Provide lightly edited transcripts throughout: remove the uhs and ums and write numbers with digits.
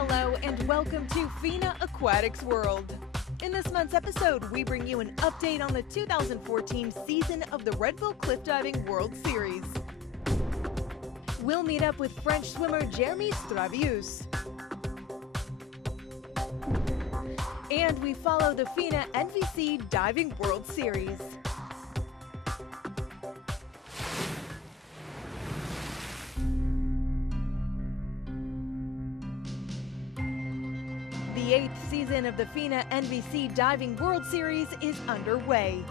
Hello and welcome to FINA Aquatics World. In this month's episode, we bring you an update on the 2014 season of the Redville Cliff Diving World Series. We'll meet up with French swimmer Jeremy Stravius. And we follow the FINA NVC Diving World Series. The 8th season of the FINA NVC Diving World Series is underway.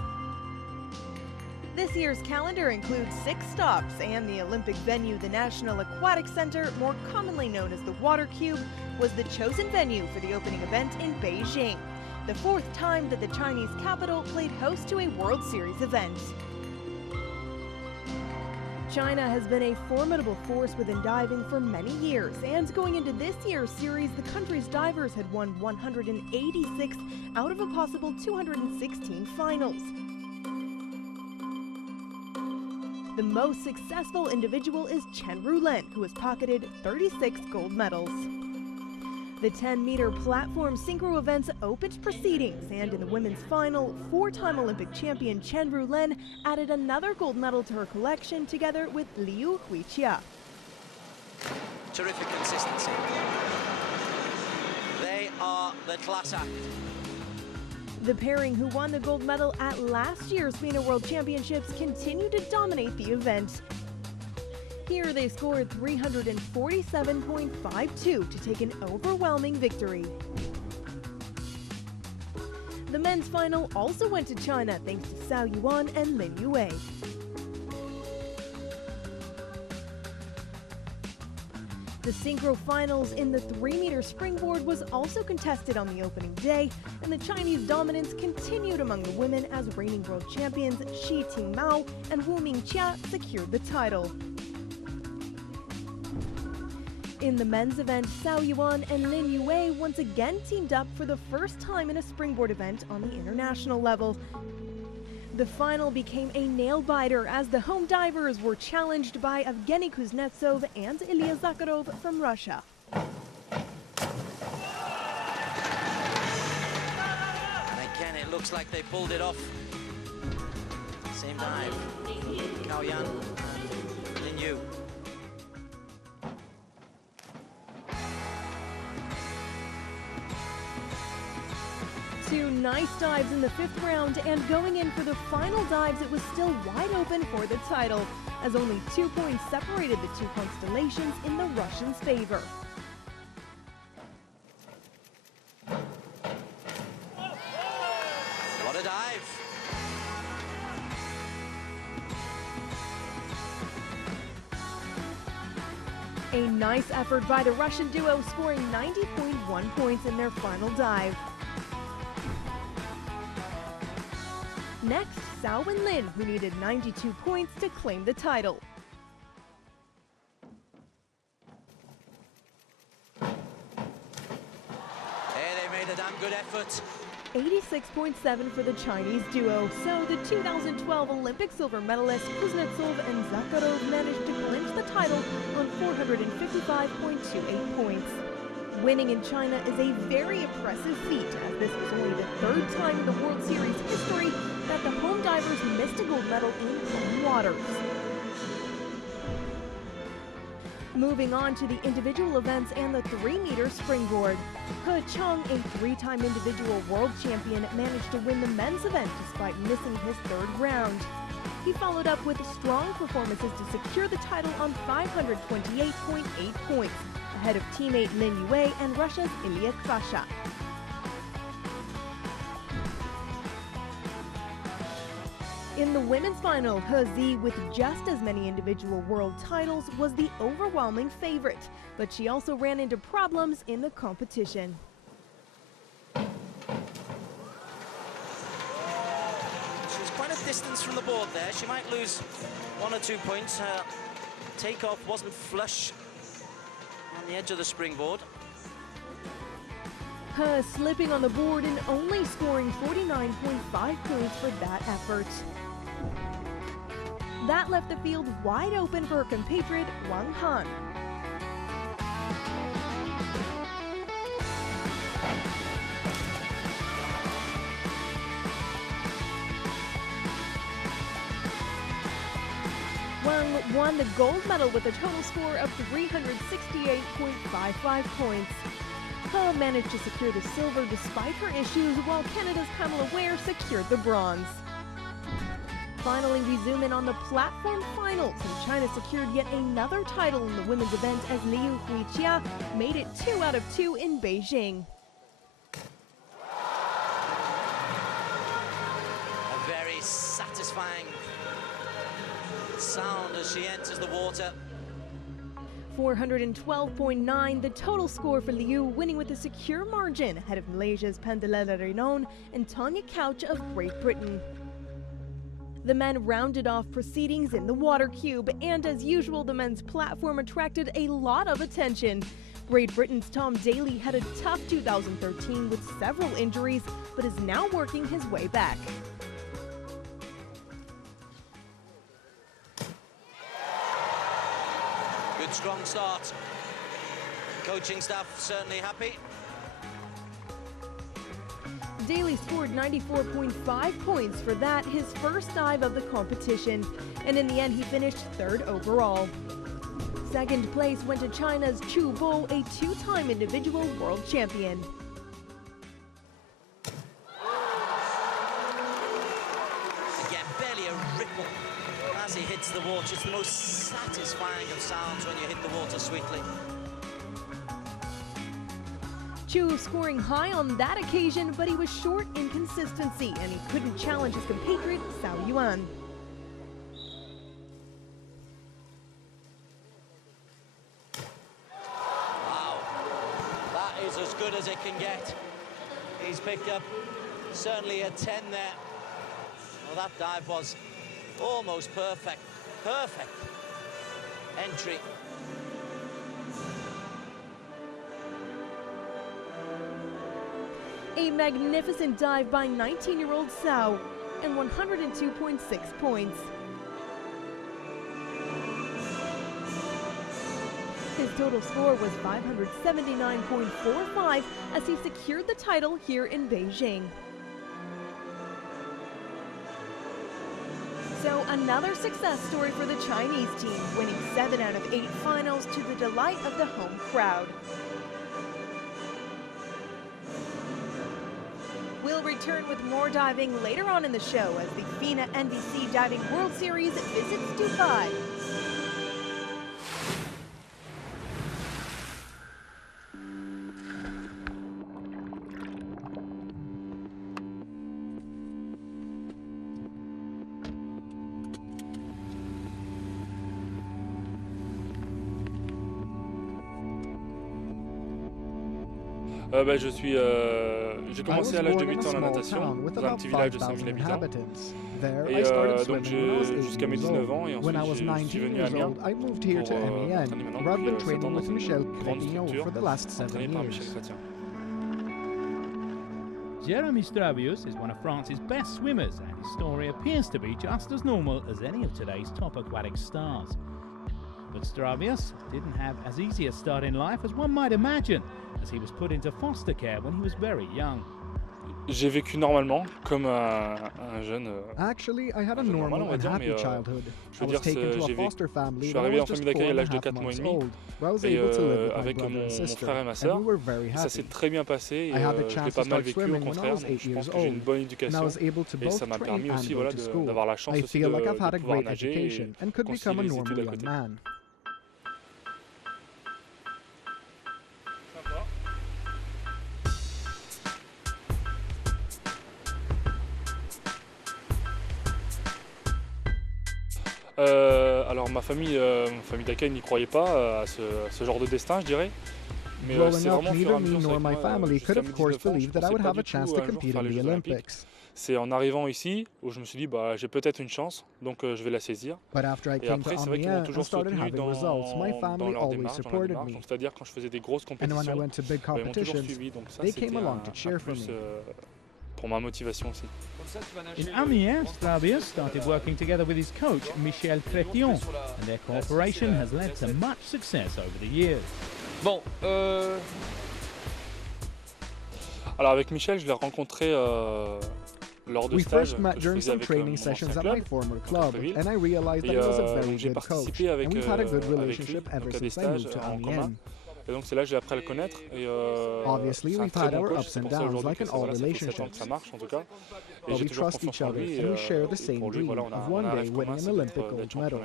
This year's calendar includes 6 stops, and the Olympic venue, the National Aquatic Center, more commonly known as the Water Cube, was the chosen venue for the opening event in Beijing, the 4th time that the Chinese capital played host to a World Series event. China has been a formidable force within diving for many years, and going into this year's series, the country's divers had won 186 out of a possible 216 finals. The most successful individual is Chen Rulin, who has pocketed 36 gold medals. The 10-meter platform synchro events opened proceedings, and in the women's final, 4-time Olympic champion Chen Rulin added another gold medal to her collection together with Liu Huiqia. Terrific consistency. They are the class act. The pairing who won the gold medal at last year's FINA World Championships continue to dominate the event. Here they scored 347.52 to take an overwhelming victory. The men's final also went to China thanks to Cao Yuan and Lin Yue. The synchro finals in the 3-meter springboard was also contested on the opening day, and the Chinese dominance continued among the women as reigning world champions Shi Tingmao and Wu Mingqia secured the title. In the men's event, Cao Yuan and Lin Yue once again teamed up for the first time in a springboard event on the international level. The final became a nail-biter as the home divers were challenged by Evgeny Kuznetsov and Ilya Zakharov from Russia. And again, it looks like they pulled it off. Same dive. Cao Yan and Lin Yu. 2 nice dives in the 5th round, and going in for the final dives, it was still wide open for the title, as only 2 points separated the 2 constellations in the Russians' favor. What a dive! A nice effort by the Russian duo, scoring 90.1 points in their final dive. Next, Cao and Lin, who needed 92 points to claim the title. Hey, they made a damn good effort. 86.7 for the Chinese duo, so the 2012 Olympic silver medalists Kuznetsov and Zakharov managed to clinch the title on 455.28 points. Winning in China is a very impressive feat, as this was only the 3rd time in the World Series history that the home divers missed a gold medal in home waters. Moving on to the individual events and the 3-meter springboard. He Cheng, a 3-time individual world champion, managed to win the men's event despite missing his 3rd round. He followed up with strong performances to secure the title on 528.8 points, ahead of teammate Lin Yue and Russia's Ilya Kvasha. In the women's final, He Zi, with just as many individual world titles, was the overwhelming favorite, but she also ran into problems in the competition. She's quite a distance from the board there. She might lose 1 or 2 points. Her takeoff wasn't flush on the edge of the springboard. He slipping on the board and only scoring 49.5 points for that effort. That left the field wide open for her compatriot Wang Han. Wang won the gold medal with a total score of 368.55 points. He managed to secure the silver despite her issues, while Canada's Pamela Ware secured the bronze. Finally, we zoom in on the platform finals, and China secured yet another title in the women's event as Liu Huijia made it 2 out of 2 in Beijing. A very satisfying sound as she enters the water. 412.9, the total score for Liu, winning with a secure margin ahead of Malaysia's Pendelela Renon and Tanya Couch of Great Britain. The men rounded off proceedings in the water cube, and as usual, the men's platform attracted a lot of attention. Great Britain's Tom Daley had a tough 2013 with several injuries, but is now working his way back. Good strong start. Coaching staff certainly happy. Daley scored 94.5 points for that, his first dive of the competition, and in the end he finished 3rd overall. Second place went to China's Chu Bo, a 2-time individual world champion. Again, barely a ripple as he hits the water. It's the most satisfying of sounds when you hit the water sweetly. Chu scoring high on that occasion, but he was short in consistency, and he couldn't challenge his compatriot Cao Yuan. Wow, that is as good as it can get. He's picked up certainly a 10 there. Well, that dive was almost perfect. Perfect entry. A magnificent dive by 19-year-old Cao, and 102.6 points. His total score was 579.45 as he secured the title here in Beijing. So another success story for the Chinese team, winning 7 out of 8 finals to the delight of the home crowd. We'll return with more diving later on in the show as the FINA NBC Diving World Series visits Dubai. J'ai commencé à l'âge de 8 ans la natation dans un petit village de 5000 habitants. Et donc jusqu'à mes 19 ans, et ensuite je suis venu à Amiens pour entraîner maintenant depuis 7 ans dans une grande structure entraînée par Michel Chrétien. Jeremy Stravius is one of France's best swimmers, and his story appears to be just as normal as any of today's top aquatic stars. But Stravius didn't have as easy a start in life as one might imagine, as he was put into foster care when he was very young. J'ai vécu normalement, comme un jeune. Actually, I had a normal and happy childhood. I was taken to a foster family when I was just 4.5 months old, where I was able to live with my brother and sister, and we were very happy. Ça s'est très bien passé, I et had the je chance l'ai to pas mal start vécu, au swimming when I contraire, was donc 8 je pense years que j'ai une old, bonne and I éducation, was able to et ça both m'a train permis and aussi go voilà, to school. d'avoir la chance I aussi feel like I've had de a pouvoir great nager education and could become a concilier les études normal à young côté. man. Alors ma famille d'accueil n'y croyait pas à ce genre de destin, je dirais. Mais c'est Growing up, vraiment au fur et à neither me mesure nor my avec moi, family could jusqu'à of mes course 19 ans, je believe that I pensais would pas have a du chance tout to un jour compete faire in les the Jeux Olympiques. Olympics. C'est en arrivant ici où je me suis dit j'ai peut-être une chance, donc je vais la saisir. But after I Et came to après c'est vrai qu'ils m'ont Amiens and toujours started soutenu having results, my dans family leur always démarche, supported me. donc c'est-à-dire quand je faisais des grosses And when I compétitions, went to big ils m'ont toujours competitions, suivi, donc ça they c'était came along to un cheer for plus me. pour ma motivation aussi. In Amiens, Stravius started working together with his coach, Michel Chrétien, and their cooperation has led to much success over the years. Bon, Alors avec Michel, je l'ai rencontré We first met during some training sessions at my former club, and I realized that he was a very good coach, and we've had a good relationship ever since I moved to Amiens. Et donc c'est là que j'ai appris à le connaître. Et obviously, we've had our ups and downs, like in all relationships. Ça marche en tout cas. But we trust each other, and we share the same dream of one day winning an Olympic gold medal.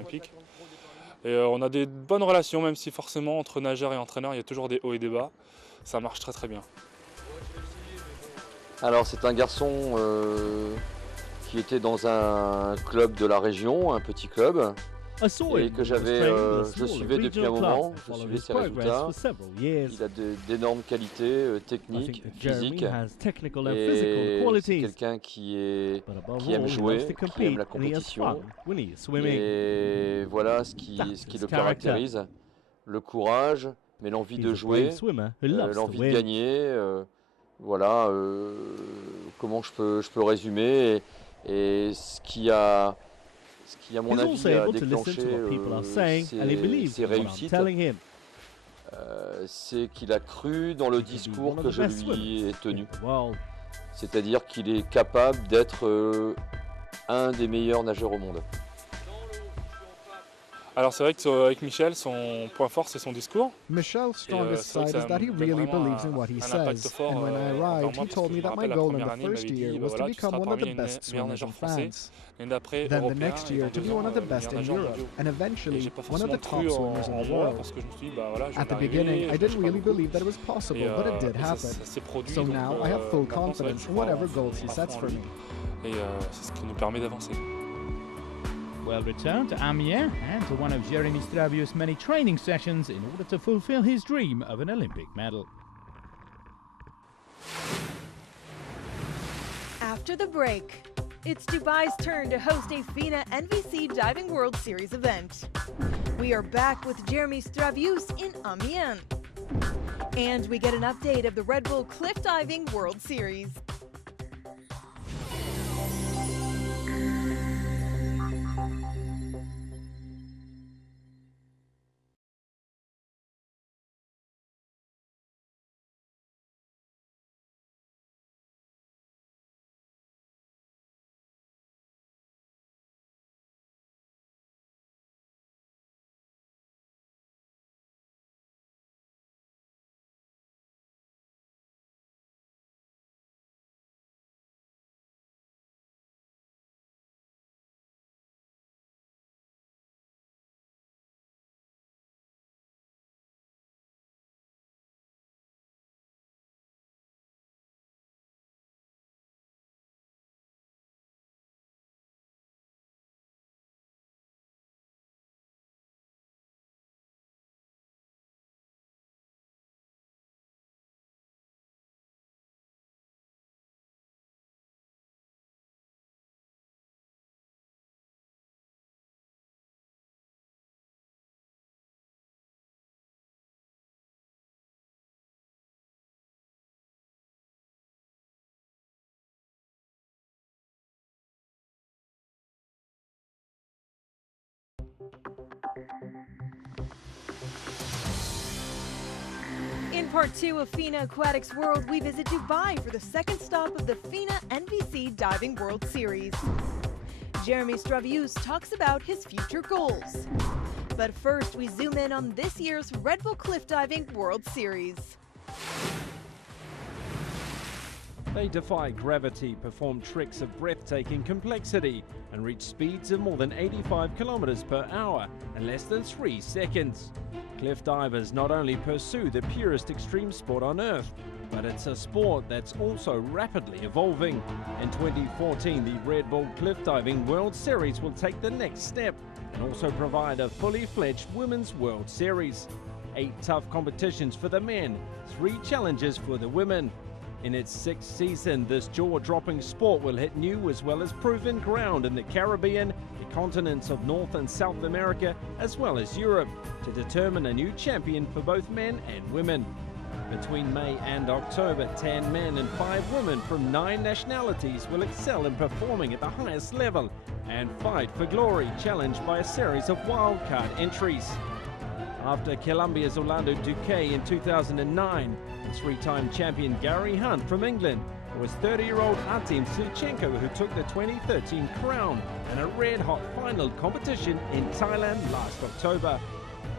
Et on a des bonnes relations, même si forcément entre nageurs et entraîneurs, il y a toujours des hauts et des bas. Ça marche très très bien. Alors c'est un garçon qui était dans un club de la région, un petit club, et que je suivais depuis un moment, je suivais ses résultats. Il a d'énormes qualités techniques, physiques, et c'est quelqu'un qui aime jouer, qui aime la compétition, et voilà ce qui le caractérise, le courage, mais l'envie de jouer, l'envie de gagner. Voilà comment je peux résumer et ce qui à mon avis a déclenché ses réussites, c'est qu'il a cru dans le discours que je lui ai tenu. C'est-à-dire qu'il est capable d'être un des meilleurs nageurs au monde. Alors c'est vrai qu'avec Michel, son point fort c'est son discours. Michel's strongest side is that he really believes in what he says. And when I arrived, he told me that my goal in the first year was to become one of the best swimmers in France. Then the next year to be one of the best in Europe, and eventually one of the top swimmers in the world. At the beginning, I didn't really believe that it was possible, but it did happen. So now I have full confidence in whatever goals he sets for me. Et c'est ce qui nous permet d'avancer. Well returned to Amiens and to one of Jeremy Stravius' many training sessions in order to fulfill his dream of an Olympic medal. After the break, it's Dubai's turn to host a FINA NVC Diving World Series event. We are back with Jeremy Stravius in Amiens. And we get an update of the Red Bull Cliff Diving World Series. In part 2 of FINA Aquatics World, we visit Dubai for the second stop of the FINA NVC Diving World Series. Jeremy Stravius talks about his future goals. But first, we zoom in on this year's Red Bull Cliff Diving World Series. They defy gravity, perform tricks of breathtaking complexity, and reach speeds of more than 85 kilometers per hour in less than 3 seconds. Cliff divers not only pursue the purest extreme sport on Earth, but it's a sport that's also rapidly evolving. In 2014, the Red Bull Cliff Diving World Series will take the next step and also provide a fully fledged Women's World Series. 8 tough competitions for the men, 3 challenges for the women. In its 6th season, this jaw-dropping sport will hit new as well as proven ground in the Caribbean, the continents of North and South America, as well as Europe, to determine a new champion for both men and women. Between May and October, 10 men and 5 women from 9 nationalities will excel in performing at the highest level and fight for glory, challenged by a series of wildcard entries. After Colombia's Orlando Duque in 2009, and 3-time champion Gary Hunt from England It was 30-year-old Artem Silichenko who took the 2013 crown in a red-hot final competition in Thailand last October.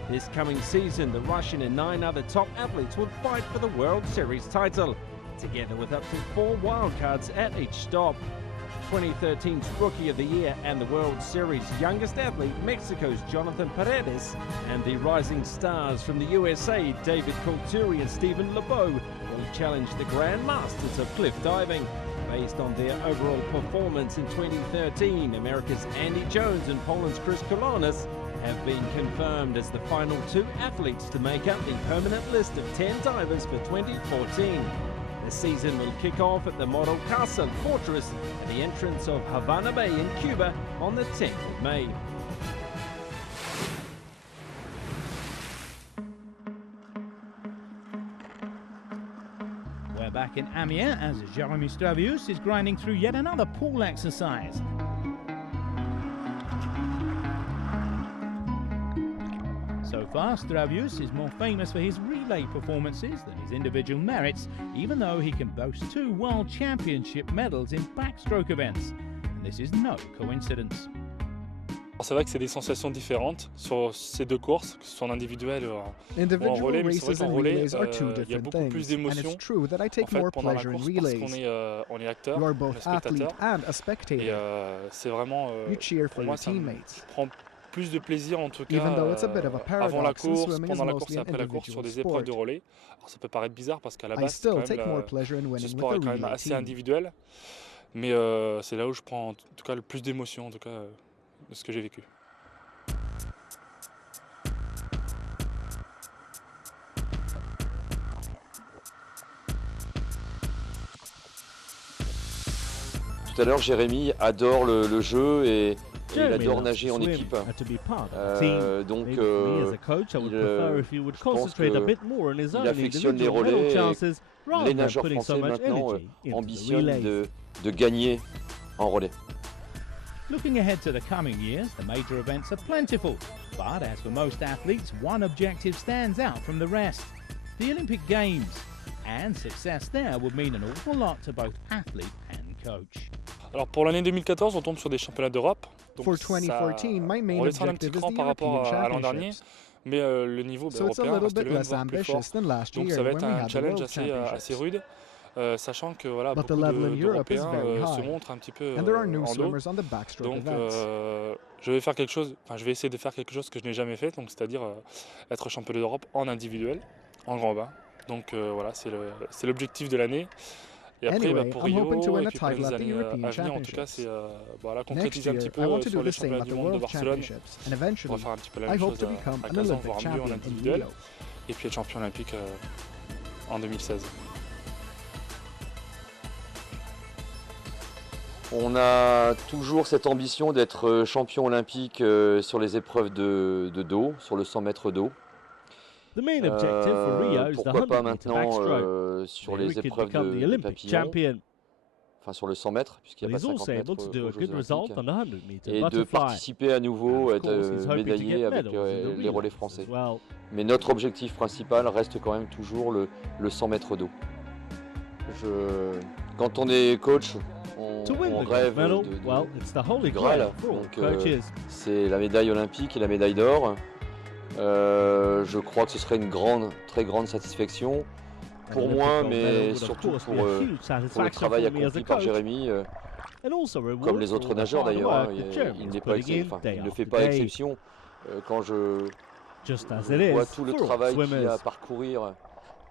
This coming season, the Russian and 9 other top athletes will fight for the World Series title, together with up to 4 wildcards at each stop. 2013's Rookie of the Year and the World Series youngest athlete, Mexico's Jonathan Paredes, and the rising stars from the USA, David Coulturi and Stephen LeBeau, will challenge the Grand Masters of cliff diving. Based on their overall performance in 2013, America's Andy Jones and Poland's Chris Kolonis have been confirmed as the final 2 athletes to make up the permanent list of 10 divers for 2014. The season will kick off at the Morro Castle Fortress at the entrance of Havana Bay in Cuba on the 10th of May. We're back in Amiens as Jeremy Stravius is grinding through yet another pool exercise. So far, Stravius is more famous for his relay performances than his individual merits, even though he can boast 2 World Championship medals in backstroke events. And this is no coincidence. C'est vrai que c'est des sensations différentes sur ces 2 courses, que ce soit en individuel ou en relais, mais c'est vrai qu'en relais, il y a beaucoup plus d'émotions en fait, pendant la course parce qu'on est acteur, on est spectateur, et c'est vraiment, pour moi, je prends plus de plaisir en tout cas avant la course, pendant la course et après la course sur des épreuves de relais. Alors ça peut paraître bizarre parce qu'à la base ce sport est quand même assez individuel, mais c'est là où je prends en tout cas le plus d'émotion en tout cas de ce que j'ai vécu. Tout à l'heure, Jérémy adore le jeu et il adore nager en équipe. Donc, je pense qu'il affectionne les relais. Et les nageurs français maintenant ambitionnent de gagner en relais. Looking ahead to the coming years, the major events are plentiful. But as for most athletes, one objective stands out from the rest: the Olympic Games. And success there would mean an awful lot to both athlete and coach. Alors pour l'année 2014, on tombe sur des championnats d'Europe. For 2014, my main objective is the European Championships. Mais le niveau européen reste le même, voire plus fort. Donc ça va être un challenge assez rude. Sachant que voilà, beaucoup d'Européens se montrent un petit peu en dos. Donc je vais faire quelque chose, je vais essayer de faire quelque chose que je n'ai jamais fait, donc c'est-à-dire être champion d'Europe en individuel, en grand bain. Donc voilà, c'est l'objectif de l'année. Et après, pour Rio, et puis pour les années à venir, en tout cas, c'est concrétiser un petit peu sur les championnats du monde de Barcelone. On va faire un petit peu la même chose à 15 ans, voire mieux en individuel. Et puis être champion olympique en 2016. On a toujours cette ambition d'être champion olympique sur les épreuves de dos, sur le 100 mètres d'eau. Pourquoi pas maintenant sur les épreuves de papillon, enfin sur le 100 mètres, puisqu'il n'y a pas 50 mètres aux Jeux Olympiques, et de participer à nouveau, être médaillé avec les relais français. Mais notre objectif principal reste quand même toujours le 100 mètres d'eau. Quand on est coach, on rêve du Graal, donc c'est la médaille olympique et la médaille d'or. Je crois que ce serait une très grande satisfaction pour moi, mais surtout pour le travail accompli par Jérémy, comme les autres nageurs d'ailleurs. Il ne fait pas exception. Quand je vois tout le travail qu'il y a à parcourir,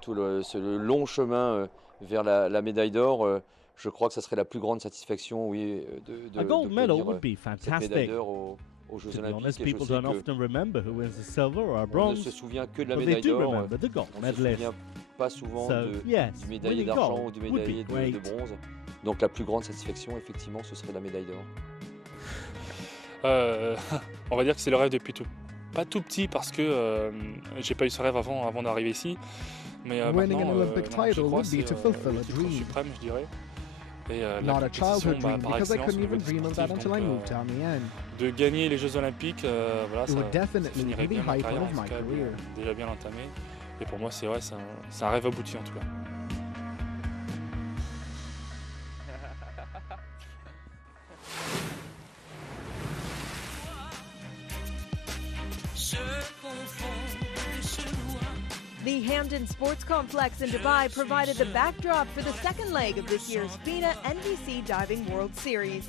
ce long chemin vers la médaille d'or, je crois que ça serait la plus grande satisfaction, oui, d'obtenir cette médaille d'or aux Jeux Olympiques. Et je sais qu'on ne se souvient que de la médaille d'or, on ne se souvient pas souvent du médaillé d'argent ou du médaillé de bronze. Donc la plus grande satisfaction, effectivement, ce serait la médaille d'or. On va dire que c'est le rêve depuis pas tout petit, parce que j'ai pas eu ce rêve avant d'arriver ici. Mais maintenant, je crois que c'est le suprême, je dirais. Et la compétition, par excellence, au niveau sportif, de gagner les Jeux Olympiques, voilà, ça finirait bien ma carrière, en tout cas, déjà bien entamée. Et pour moi, c'est un rêve abouti en tout cas. The Hampton Sports Complex in Dubai provided the backdrop for the second leg of this year's FINA NBC Diving World Series.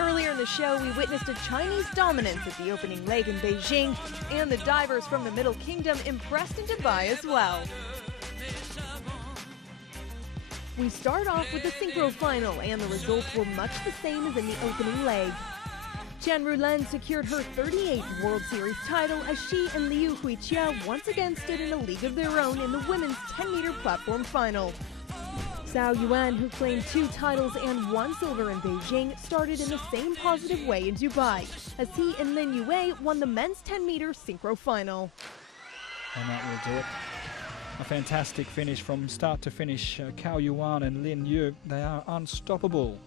Earlier in the show, we witnessed a Chinese dominance at the opening leg in Beijing, and the divers from the Middle Kingdom impressed in Dubai as well. We start off with the synchro final, and the results were much the same as in the opening leg. Chen Rulen secured her 38th World Series title as she and Liu Huiqia once again stood in a league of their own in the women's 10-meter platform final. Zhao Yuan, who claimed 2 titles and 1 silver in Beijing, started in the same positive way in Dubai, as he and Lin Yue won the men's 10-meter synchro final. And that will do it. A fantastic finish from start to finish. Cao Yuan and Lin Yue, they are unstoppable.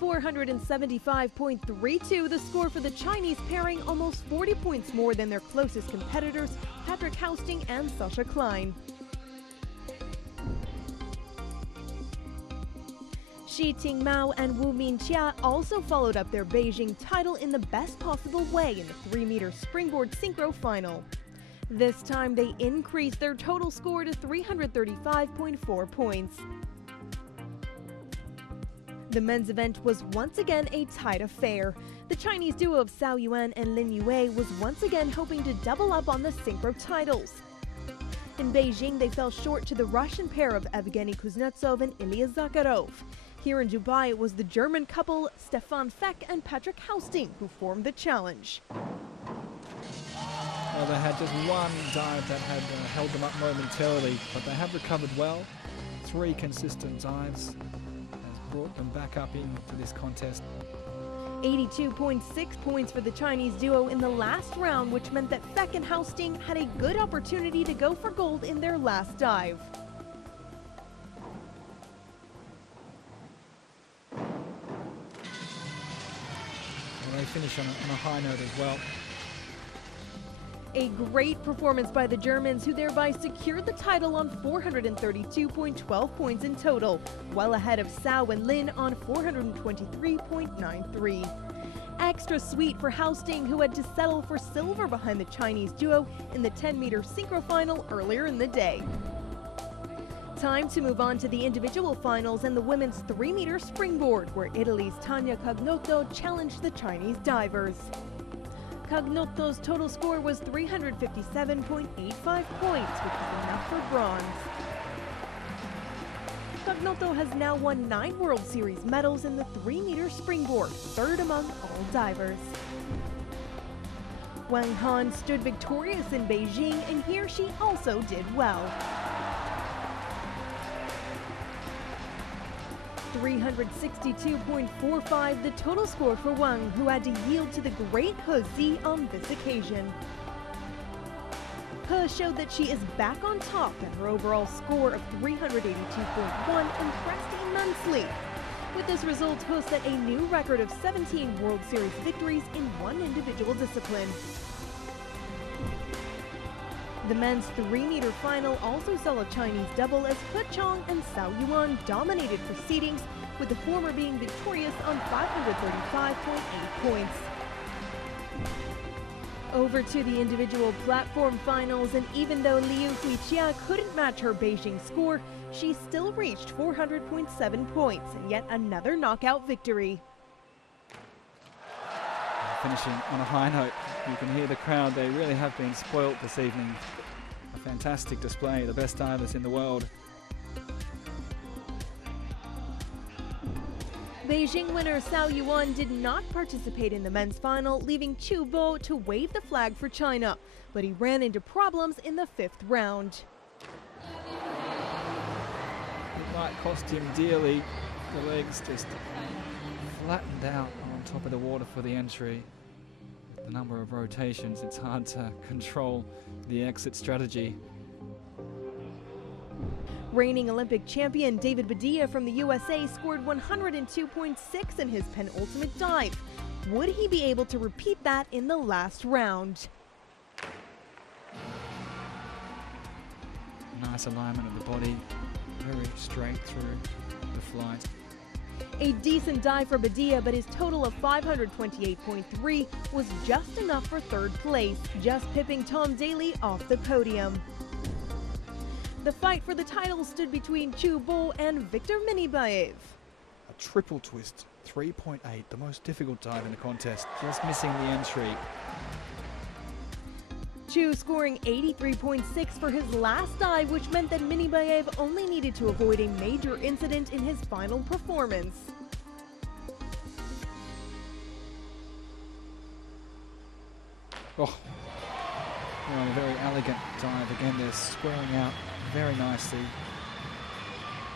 475.32, the score for the Chinese pairing, almost 40 points more than their closest competitors, Patrick Housting and Sasha Klein. Shi Tingmao and Wu Minxia also followed up their Beijing title in the best possible way in the 3-meter springboard synchro final. This time they increased their total score to 335.4 points. The men's event was once again a tight affair. The Chinese duo of Zhao Yuan and Lin Yue was once again hoping to double up on the synchro titles. In Beijing, they fell short to the Russian pair of Evgeny Kuznetsov and Ilya Zakharov. Here in Dubai, it was the German couple Stefan Feck and Patrick Housting who formed the challenge. Well, they had just one dive that had held them up momentarily, but they have recovered well. 3 consistent dives brought them back up into this contest. 82.6 points for the Chinese duo in the last round, which meant that Feck and Housting had a good opportunity to go for gold in their last dive. And they finish on a high note as well. A great performance by the Germans, who thereby secured the title on 432.12 points in total, well ahead of Zhao and Lin on 423.93. Extra sweet for Housting, who had to settle for silver behind the Chinese duo in the 10-meter synchro final earlier in the day. Time to move on to the individual finals and the women's 3-meter springboard, where Italy's Tania Cagnotto challenged the Chinese divers. Cagnotto's total score was 357.85 points, which was enough for bronze. Cagnotto has now won 9 World Series medals in the 3-meter springboard, 3rd among all divers. Wang Han stood victorious in Beijing, and here she also did well. 362.45, the total score for Wang, who had to yield to the great He Zi on this occasion. He showed that she is back on top, and her overall score of 382.1 impressed immensely. With this result, He set a new record of 17 World Series victories in one individual discipline. The men's 3-meter final also saw a Chinese double as He Chong and Zhao Yuan dominated proceedings, with the former being victorious on 535.8 points. Over to the individual platform finals, and even though Liu Huiqia couldn't match her Beijing score, she still reached 400.7 points in yet another knockout victory. Finishing on a high note, you can hear the crowd. They really have been spoilt this evening. A fantastic display, the best divers in the world. Beijing winner Zhao Yuan did not participate in the men's final, leaving Chu Bo to wave the flag for China, but he ran into problems in the 5th round. It might cost him dearly. The legs just flattened out on top of the water for the entry. With the number of rotations, it's hard to control the exit strategy. Reigning Olympic champion David Badilla from the USA scored 102.6 in his penultimate dive. Would he be able to repeat that in the last round? Nice alignment of the body, very straight through the flight. A decent dive for Badia, but his total of 528.3 was just enough for third place, just pipping Tom Daley off the podium. The fight for the title stood between Chu Bo and Viktor Minibaev. A triple twist, 3.8, the most difficult dive in the contest, just missing the entry. Chu scoring 83.6 for his last dive, which meant that Minibaev only needed to avoid a major incident in his final performance. Oh, well, a very elegant dive again. They're squaring out very nicely.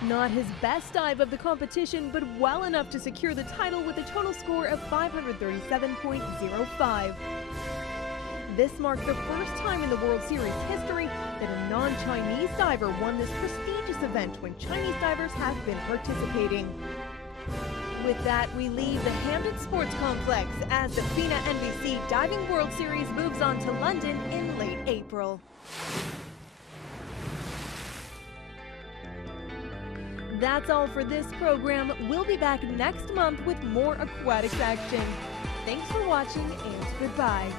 Not his best dive of the competition, but well enough to secure the title with a total score of 537.05. This marked the first time in the World Series history that a non-Chinese diver won this prestigious event when Chinese divers have been participating. With that, we leave the Hampton Sports Complex as the FINA NBC Diving World Series moves on to London in late April. That's all for this program. We'll be back next month with more aquatics action. Thanks for watching and goodbye.